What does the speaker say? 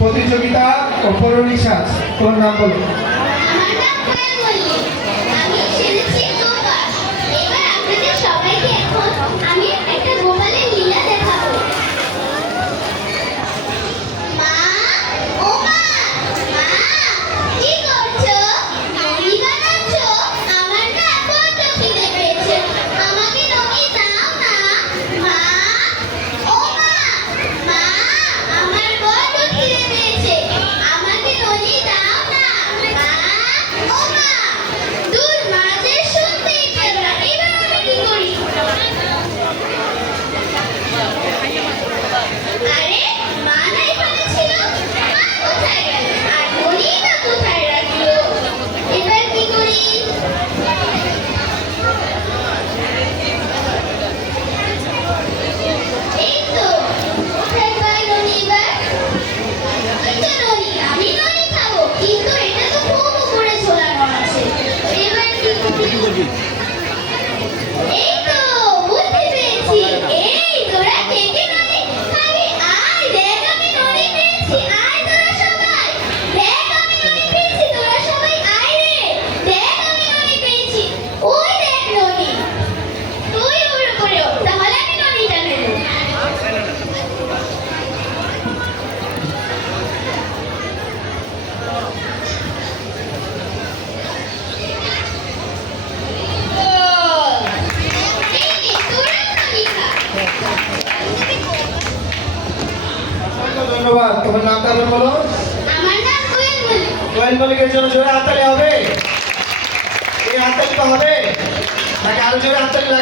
প্রতিযোগিতা ও পৌরনিশাচ। তোমার নাম বলো। আমার নাম কোয়েল মল্লিক। আমি সেরেছি গোপাল। এবার আপনাদের সবাইকে এখন আমি একটা গোপালের লীলা দেখাবো। মা, ও মা, মা, কি করছো? ননি বানাচ্ছো? আমার না বড্ড খিদে পেয়েছে। আমাকে ননি দাও না। মা, ও মা, মা, আমার বড্ড খিদে পেয়েছে। আমাকে ননি দাও না। মা, ও মা, দূর মা যে শুনতেই পেল না। এবার আমি কি করি? আরে মা না এখানে ছিল, মা কোথায় গেল? আর ননি বা কোথায় রাখলো? এবার কি করি? এই তো, কোথায় পাই ননি এবার? ওই তো ননি, আমি ননি খাবো, কিন্তু এটা তো খুব উপরে ঝোলানো আছে। এবার কি করি? এই তো, বুদ্ধি পেয়েছি। এই তোরা কে কে ননি খাবি? আয় দেখ আমি ননি পেয়েছি। আয় তোরা সবাই। দেখ আমি ননি পেয়েছি। তোরা সবাই আয় রে। দেখ আমি ননি পেয়েছি। ওই দেখ ননি। তুই উড়ে করে ওঠ, তাহলে আমি ননিটা নেব। এই নে, তোরাও ননি খা। অসংখ্য ধন্যবাদ। তোমার নামটা আবার বলো। আমার নাম কোয়েল মল্লিক। কোয়েল মল্লিকের জন্য জোরে হাততালি হবে। এই হাততালি তো হবে নাকি আরো জোরে হাততালি লাগবে?